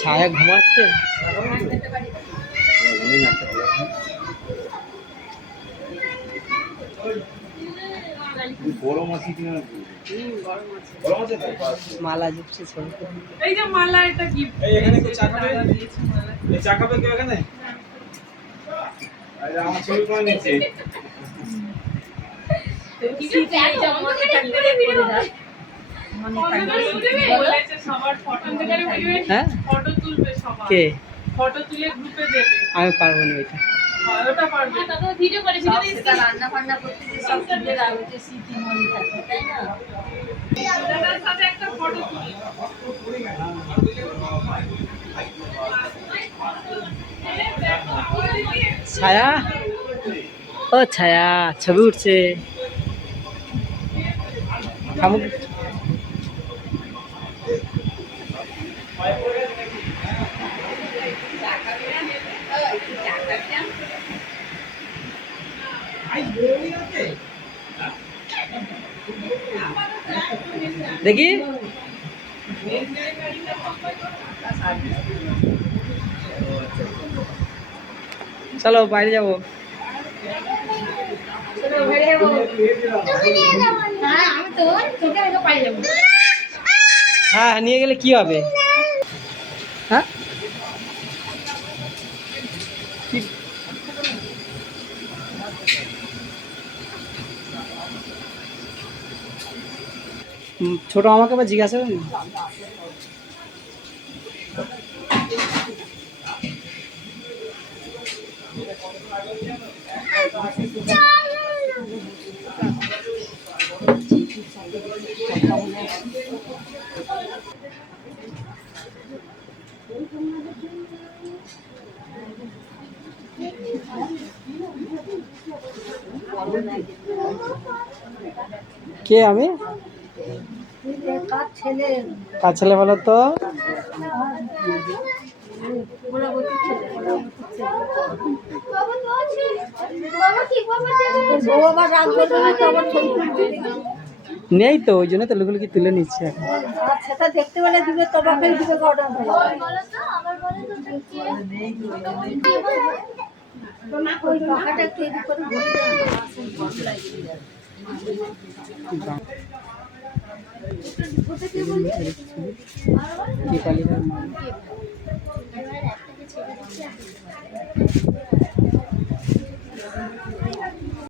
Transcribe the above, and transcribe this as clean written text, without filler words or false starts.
ছায়া ঘুমাচ্ছে। মালা জিপসে ছবি। এই যে মালা, এটা গিফট। এখানে একটু চা খাবে? এই চা খাবে কেউ এখানে? আরে আমার ছবি করে নিচ্ছে। কিছু প্ল্যান যেমন থাকবে ভিডিও না। বলেছে সবার ফটো তুলবে। হ্যাঁ ফটো তুলবে সবার। কে? ফটো তুলে গ্রুপে দেবে। আমি পারবো না এটা। ওটা পারবে। দাদা ভিডিও করে ভিডিও দিয়ে রান্না বান্না করতে সব তুলে রাখতে স্মৃতি মনে থাকে, তাই না? দাদার সাথে একটা ফটো তুলি। ছায়া, ও ছায়া ছবি উঠছে। দেখি চলো বাইরে যাবো। হ্যাঁ নিয়ে গেলে কি হবে? হ্যাঁ ছোট আমাকে আবার জিজ্ঞাসা করেন। কে আমি? কার ছেলে বলো তো? নেই তো, ওই জন্য তো লুকি তুলে নিচ্ছে এখন। সেটা দেখতে পেলে দিবে, তোমাকে দিবে অর্ডার করে। ওই টাকাটা একটু এদিক করে বলে কি কালিদার